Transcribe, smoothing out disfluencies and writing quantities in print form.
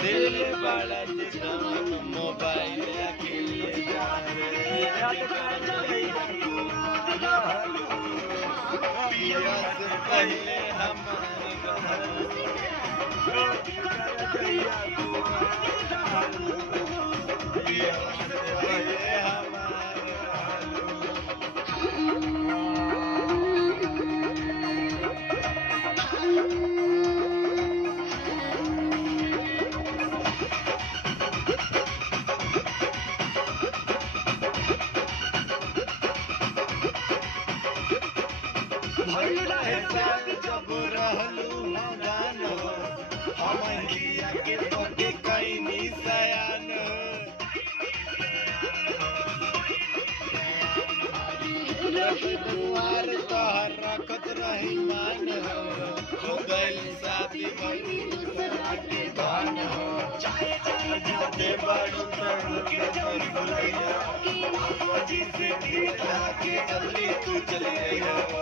दिल बड़ा जिसान मोबाइल अकेले जा रे पिया से पहले हमारे पिया से पहले हमारे जब रहलू नादान हम हिया के तोके कईनी सयान कुमार तोहर रखत रही मान हो गइल शादी बनी दूसरा के धान हो जाते बड़ू के जब भुलैया जिसे दिखा के जल्दी तू चली गई हो